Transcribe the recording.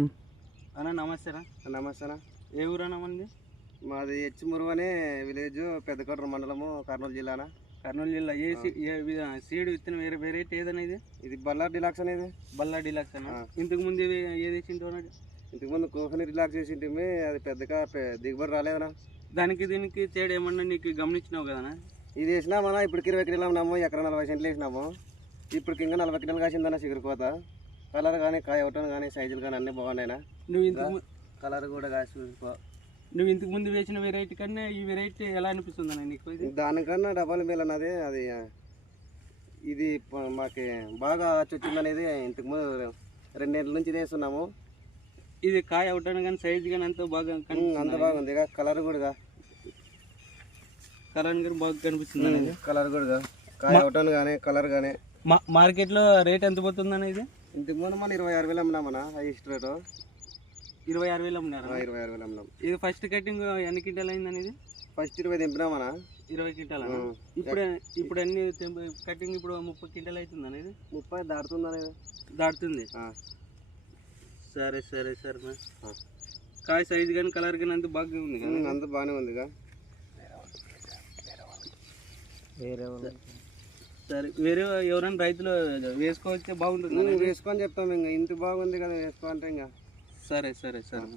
అన్న నమస్తే రా. నమస్తే అన్న. ఏ ఊరన్నా మంది? మాది హెచ్మురుగు అనే విలేజ్, పెద్దకోటూరు మండలము, కర్నూలు జిల్లానా. కర్నూలు జిల్లా. సీడ్ విత్తనం వెరైటీ ఏదన్నా ఇది? ఇది బల్లార్ డిలాక్స్ అనేది. బల్లా డిలాక్స్ అన్న. ఇంతకు ముందు ఏది వేసింటో? ఇంతకుముందు కోహని రిలాక్స్ చేసింటే అది పెద్దగా దిగుబడి రాలేదనా. దానికి దీనికి తేడా ఏమన్నా నీకు గమనించినావు కదనా? ఇది వేసినామన్నా, ఇప్పటికి 20 కిలోలు ఉన్నాము, ఎకరా 40 సెంట్లు వేసినాము. ఇప్పటికి ఇంకా 40 కిలోలు కాసిందన్న చిగురుకోత. కలర్ కానీ, కాయ అవటం కానీ, సైజులు కానీ అన్నీ బాగున్నాయినా. కలర్ కూడా కాసి నువ్వు ఇంతకు ముందు వేసిన వెరైటీ కన్నా ఈ వెరైటీ ఎలా అనిపిస్తుంది అన్న నీకు? దానికన్నా డబల్ మేల్ అన్నది. అది ఇది మాకు బాగా వచ్చింది అనేది. ఇంతకుముందు 2 నెలల నుంచి వేస్తున్నాము. ఇది కాయ అవటానికి కానీ, సైజు కానీ అంత బాగా అంత బాగుంది. కలర్ కూడా బాగా కనిపిస్తుంది. కలర్ కూడా కాయ అవటానికి కానీ, కలర్ కానీ. మార్కెట్లో రేట్ ఎంత పోతుంది అన్న ఇది? ఇంతకుముందు మనం 26,000 అమ్మినామన్నా, హైయెస్ట్ రేటు. 26,000 అమ్మినారు. 26,000 అమ్మినాం. ఇది ఫస్ట్ కటింగ్ ఎన్ని క్వింటాలు అయింది అనేది? ఫస్ట్ 20 తెంపినామన్నా. 20 క్వింటాలు. ఇప్పుడు అన్ని కటింగ్ ఇప్పుడు 30 క్వింటాలు అవుతుంది అనేది. 30 దాటుతుంది అనేది. దాటుతుంది. సరే సరే సరే. కాయ సైజు కానీ, కలర్ కానీ అంత బాగా ఉంది కదా? అంత బాగానే ఉంది. సరే, వేరే ఎవరైనా రైతులు వేసుకోవచ్చే బాగుంటుంది? వేసుకొని చెప్తాం. ఇంకా ఇంత బాగుంది కదా, వేసుకో అంటే ఇంకా. సరే సరే సరే.